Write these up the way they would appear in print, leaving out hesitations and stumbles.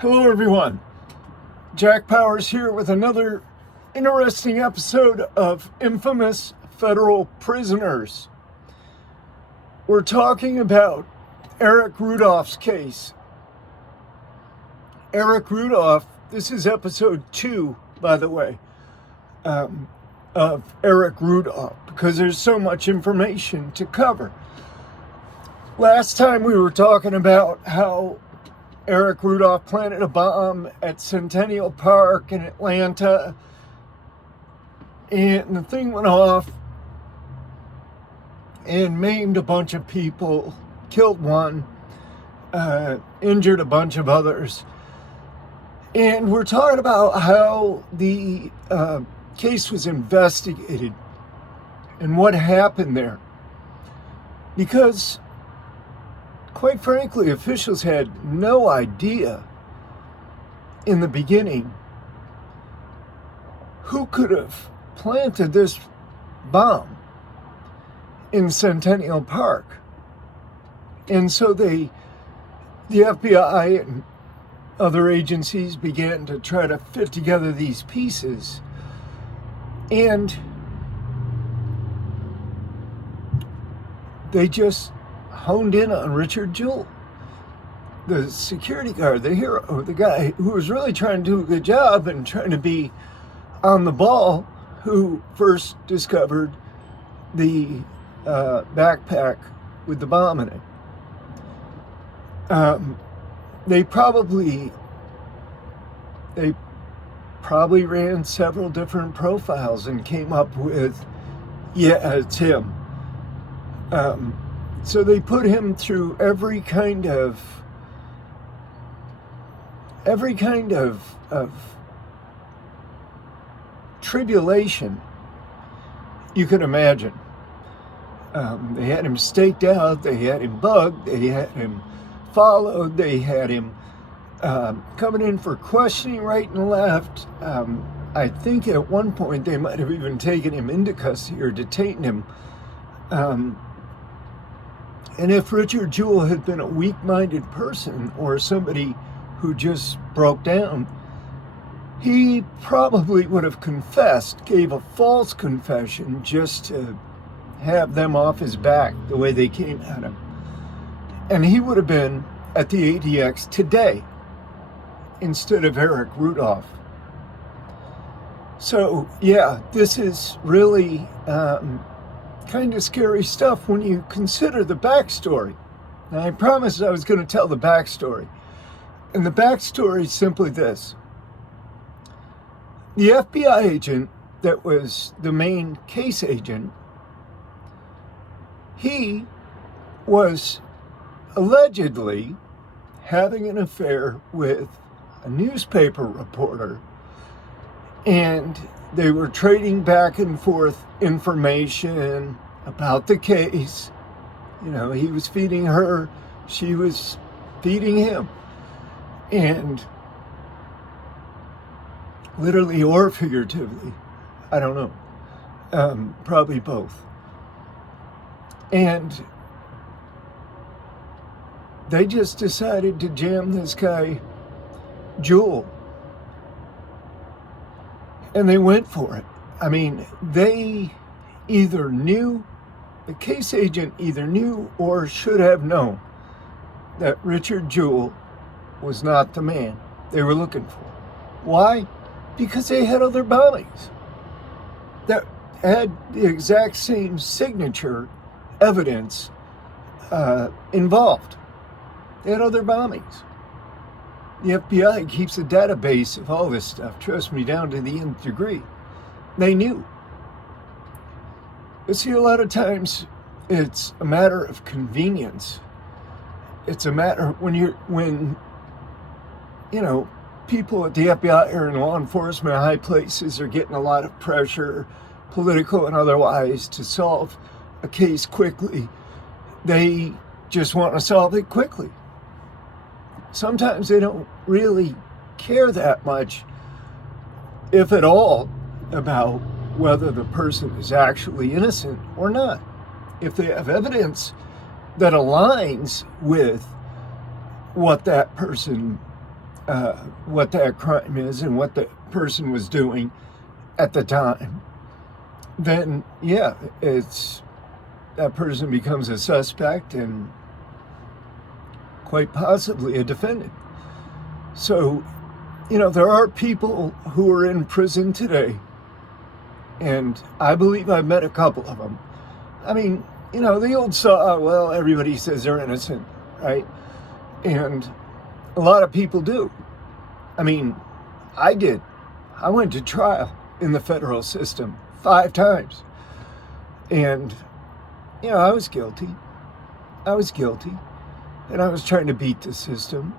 Hello everyone, Jack Powers here with another interesting episode of Infamous Federal Prisoners. We're talking about Eric Rudolph's case. Eric Rudolph, this is episode 2, by the way, of Eric Rudolph, because there's so much information to cover. Last time we were talking about how Eric Rudolph planted a bomb at Centennial Park in Atlanta, and the thing went off and maimed a bunch of people, killed one, injured a bunch of others. And we're talking about how the case was investigated and what happened there. Because quite frankly, officials had no idea in the beginning who could have planted this bomb in Centennial Park. And so the FBI and other agencies began to try to fit together these pieces. And they just honed in on Richard Jewell, the security guard, the hero, the guy who was really trying to do a good job and trying to be on the ball, who first discovered the backpack with the bomb in it. They probably ran several different profiles and came up with, yeah, it's him. So they put him through every kind of tribulation you could imagine. They had him staked out, they had him bugged, they had him followed, they had him coming in for questioning right and left. I think at one point they might have even taken him into custody or detained him. And if Richard Jewell had been a weak-minded person or somebody who just broke down, he probably would have confessed, gave a false confession just to have them off his back the way they came at him. And he would have been at the ADX today instead of Eric Rudolph. So, yeah, this is really kind of scary stuff when you consider the backstory. Now, I promised I was going to tell the backstory. And the backstory is simply this. The FBI agent that was the main case agent, he was allegedly having an affair with a newspaper reporter, and they were trading back and forth information about the case. You know, he was feeding her, she was feeding him. And literally or figuratively, I don't know, probably both. And they just decided to jam this guy, Jewell. And they went for it. I mean, they either knew, the case agent either knew or should have known that Richard Jewell was not the man they were looking for. Why? Because they had other bombings that had the exact same signature evidence involved. They had other bombings. The FBI keeps a database of all this stuff, trust me, down to the nth degree. They knew. You see, a lot of times it's a matter of convenience. It's a matter when people at the FBI or in law enforcement high places are getting a lot of pressure, political and otherwise, to solve a case quickly. They just want to solve it quickly. Sometimes they don't really care that much, if at all, about whether the person is actually innocent or not. If they have evidence that aligns with what that person what that crime is and what the person was doing at the time, then yeah, that person becomes a suspect and quite possibly a defendant. So, there are people who are in prison today, and I believe I've met a couple of them. I mean, the old saw, well, everybody says they're innocent, right? And a lot of people do. I mean, I did. I went to trial in the federal system 5 times. And, I was guilty. And I was trying to beat the system.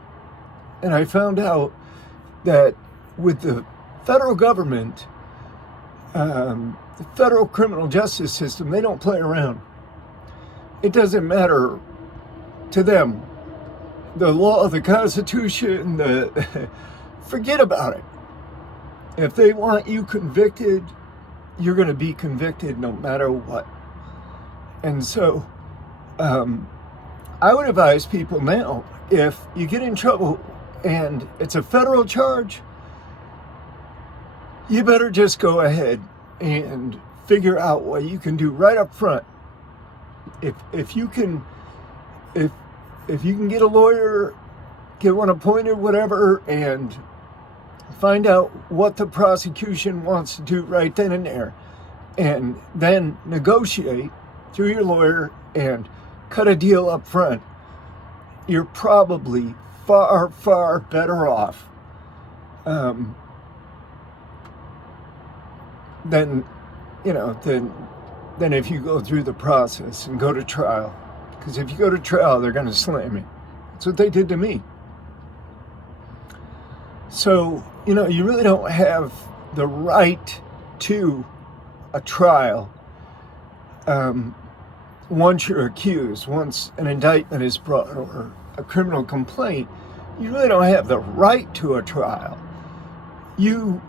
And I found out that with the federal government, the federal criminal justice system, they don't play around. It doesn't matter to them. The law, the Constitution, forget about it. If they want you convicted, you're going to be convicted no matter what. And so, I would advise people now, if you get in trouble and it's a federal charge, you better just go ahead and figure out what you can do right up front. If you can get a lawyer, get one appointed, whatever, and find out what the prosecution wants to do right then and there, and then negotiate through your lawyer and cut a deal up front, you're probably far, far better off than if you go through the process and go to trial. Because if you go to trial, they're going to slam you. That's what they did to me. So, you really don't have the right to a trial once you're accused, once an indictment is brought or a criminal complaint. You really don't have the right to a trial. You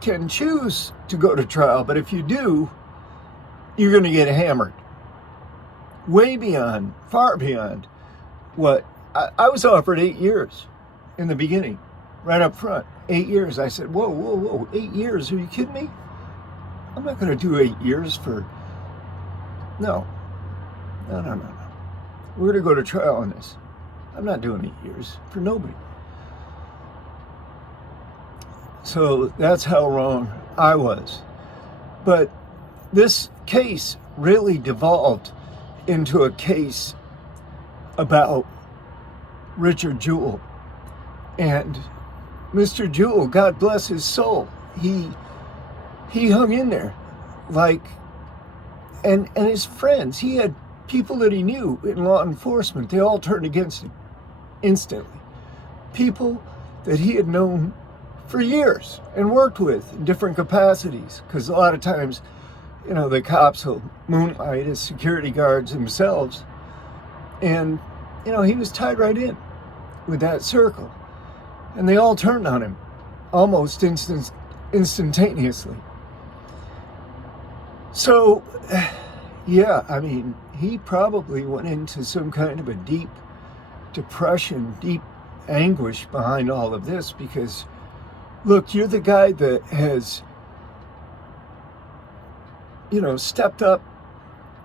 can choose to go to trial, but if you do, you're going to get hammered. Way beyond, far beyond what I was offered 8 years in the beginning, right up front. 8 years. I said, whoa, 8 years? Are you kidding me? I'm not going to do 8 years for... No. We're going to go to trial on this. I'm not doing 8 years for nobody. So that's how wrong I was. But this case really devolved into a case about Richard Jewell. And Mr. Jewell, God bless his soul, he hung in there. And his friends, he had people that he knew in law enforcement, they all turned against him instantly. People that he had known for years and worked with in different capacities, because a lot of times, the cops will moonlight as security guards themselves. And, he was tied right in with that circle. And they all turned on him almost instantaneously. So, yeah, I mean, he probably went into some kind of a deep depression, deep anguish behind all of this, because, look, you're the guy that has, stepped up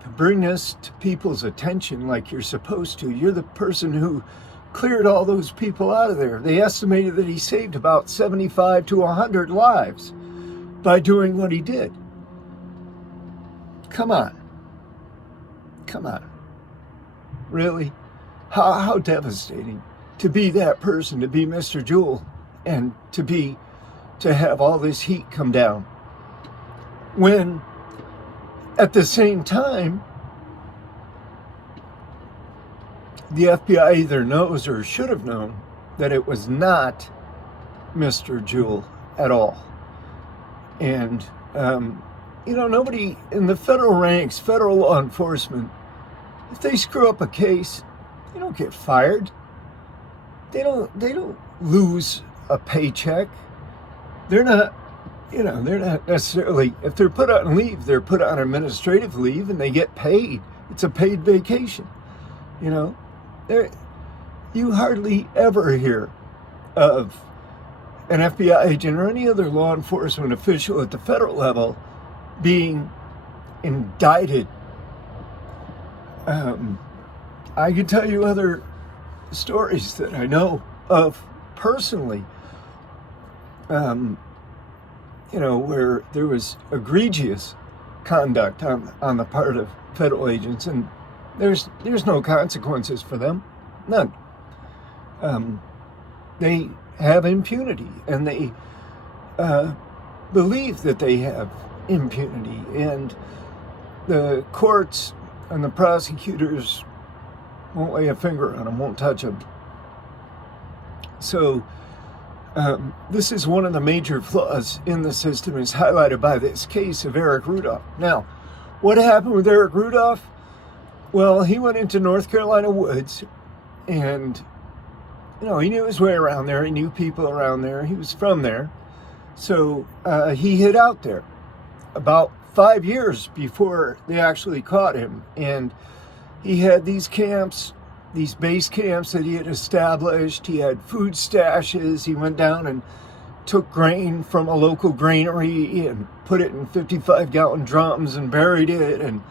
to bring this to people's attention like you're supposed to. You're the person who cleared all those people out of there. They estimated that he saved about 75 to 100 lives by doing what he did. Come on. Really? How devastating to be that person, to be Mr. Jewell, and to have all this heat come down. When at the same time, the FBI either knows or should have known that it was not Mr. Jewell at all. And, nobody in the federal ranks, federal law enforcement, if they screw up a case, they don't get fired. They don't lose a paycheck. They're not necessarily, if they're put on leave, they're put on administrative leave and they get paid. It's a paid vacation. You hardly ever hear of an FBI agent or any other law enforcement official at the federal level being indicted. I could tell you other stories that I know of personally, where there was egregious conduct on the part of federal agents, and there's no consequences for them, none. They have impunity, and they believe that they have impunity, and the courts and the prosecutors won't lay a finger on them, won't touch them. So this is one of the major flaws in the system, is highlighted by this case of Eric Rudolph. Now, what happened with Eric Rudolph? Well, he went into North Carolina woods, and he knew his way around there. He knew people around there. He was from there. So he hid out there about 5 years before they actually caught him. And he had these camps, these base camps that he had established. He had food stashes. He went down and took grain from a local granary and put it in 55-gallon drums and buried it. And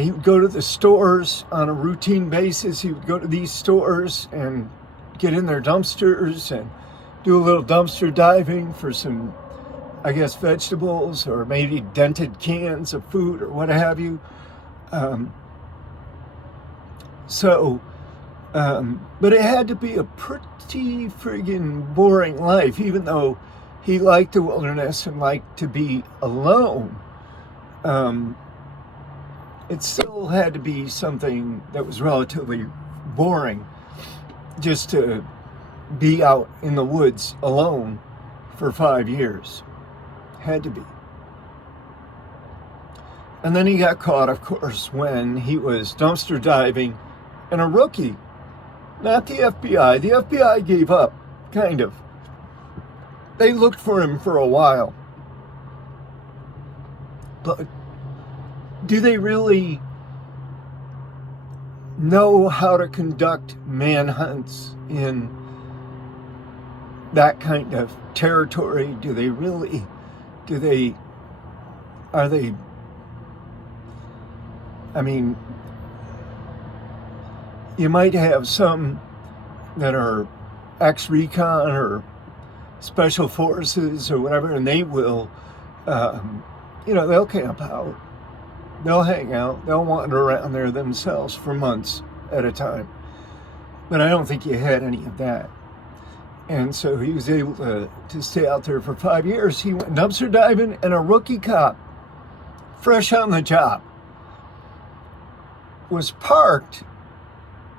he would go to the stores on a routine basis. He would go to these stores and get in their dumpsters and do a little dumpster diving for some, I guess, vegetables or maybe dented cans of food or what have you. But it had to be a pretty friggin' boring life, even though he liked the wilderness and liked to be alone. It still had to be something that was relatively boring, just to be out in the woods alone for 5 years. Had to be. And then he got caught, of course, when he was dumpster diving, and a rookie, not the FBI. The FBI gave up, kind of. They looked for him for a while. But do they really know how to conduct manhunts in that kind of territory? You might have some that are ex-recon or special forces or whatever, and they will, they'll camp out. They'll hang out. They'll wander around there themselves for months at a time. But I don't think he had any of that. And so he was able to stay out there for 5 years. He went dumpster diving, and a rookie cop, fresh on the job, was parked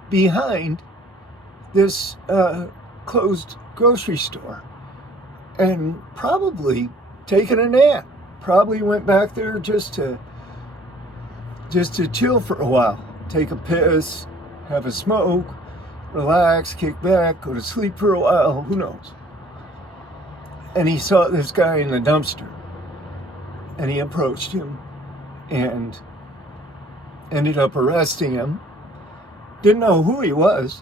behind this closed grocery store and probably taking a nap. Probably went back there just to chill for a while, take a piss, have a smoke, relax, kick back, go to sleep for a while, who knows. And he saw this guy in the dumpster, and he approached him and ended up arresting him. Didn't know who he was.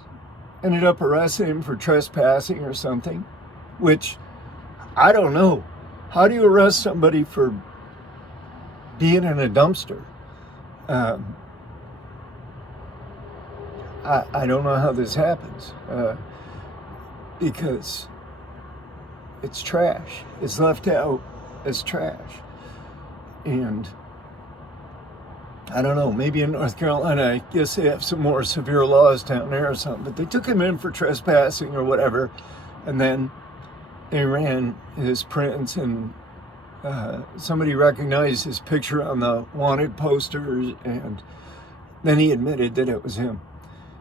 Ended up arresting him for trespassing or something, which I don't know. How do you arrest somebody for being in a dumpster? I don't know how this happens, because it's trash. It's left out as trash. And I don't know, maybe in North Carolina, I guess they have some more severe laws down there or something, but they took him in for trespassing or whatever, and then they ran his prints, and somebody recognized his picture on the wanted posters, and then he admitted that it was him.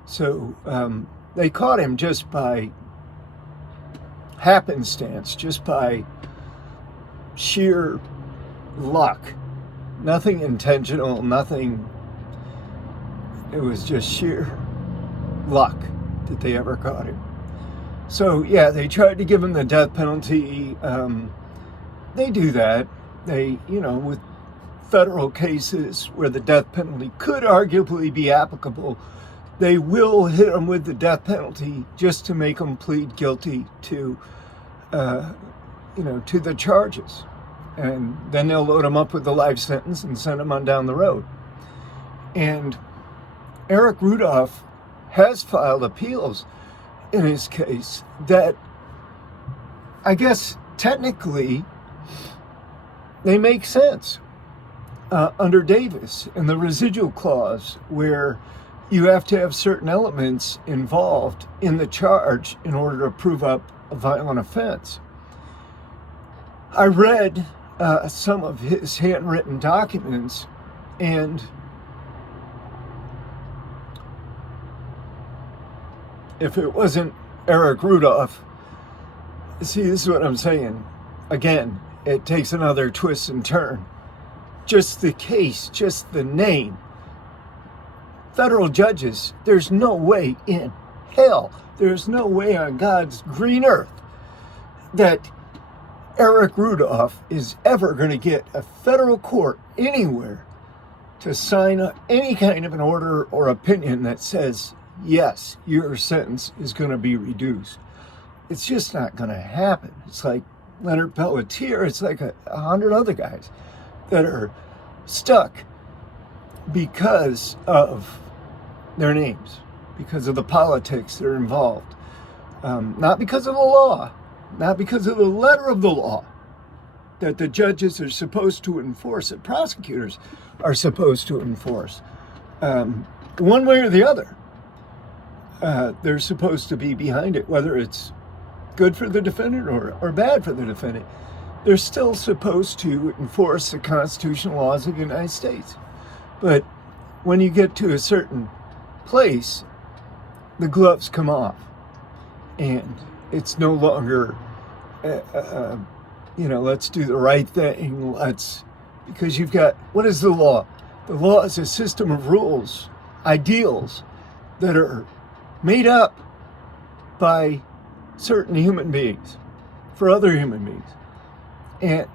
So they caught him just by happenstance, just by sheer luck. Nothing intentional, nothing. It was just sheer luck that they ever caught him. So yeah, they tried to give him the death penalty. They do that. They, with federal cases where the death penalty could arguably be applicable, they will hit him with the death penalty just to make him plead guilty to to the charges. And then they'll load him up with the life sentence and send him on down the road. And Eric Rudolph has filed appeals in his case that I guess technically they make sense under Davis and the residual clause, where you have to have certain elements involved in the charge in order to prove up a violent offense. I read some of his handwritten documents, and if it wasn't Eric Rudolph, see, this is what I'm saying. Again, it takes another twist and turn. Just the case, just the name. Federal judges, there's no way in hell, there's no way on God's green earth that Eric Rudolph is ever going to get a federal court anywhere to sign up any kind of an order or opinion that says, yes, your sentence is going to be reduced. It's just not going to happen. It's like Leonard Pelletier. It's like 100 other guys that are stuck because of their names, because of the politics that are involved. Not because of the law, not because of the letter of the law that the judges are supposed to enforce, that prosecutors are supposed to enforce. One way or the other, they're supposed to be behind it, whether it's good for the defendant or bad for the defendant. They're still supposed to enforce the constitutional laws of the United States. But when you get to a certain place, the gloves come off. And it's no longer, let's do the right thing. Because you've got, what is the law? The law is a system of rules, ideals that are made up by certain human beings for other human beings.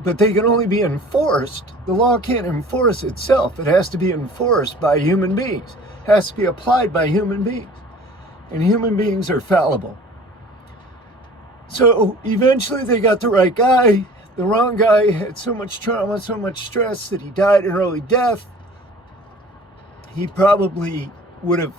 But they can only be enforced. The law can't enforce itself. It has to be enforced by human beings. It has to be applied by human beings. And human beings are fallible. So eventually they got the right guy. The wrong guy had so much trauma, so much stress that he died an early death. He probably would have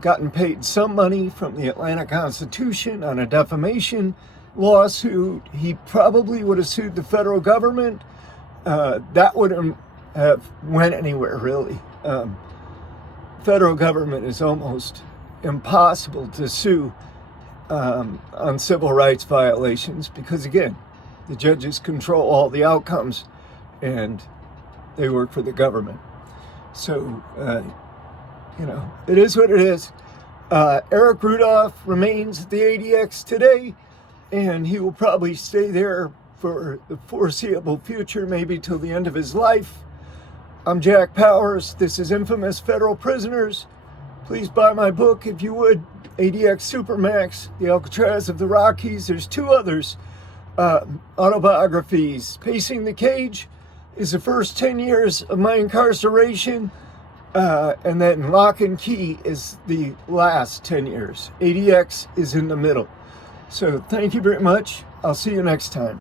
gotten paid some money from the Atlanta Constitution on a defamation lawsuit. He probably would have sued the federal government. That wouldn't have went anywhere, really. Federal government is almost impossible to sue on civil rights violations because, again, the judges control all the outcomes and they work for the government. So, it is what it is. Eric Rudolph remains at the ADX today, and he will probably stay there for the foreseeable future, maybe till the end of his life. I'm Jack Powers. This is Infamous Federal Prisoners. Please buy my book if you would. ADX Supermax, The Alcatraz of the Rockies. There's two others, autobiographies. Pacing the Cage is the first 10 years of my incarceration, and then Lock and Key is the last 10 years. ADX is in the middle. So thank you very much. I'll see you next time.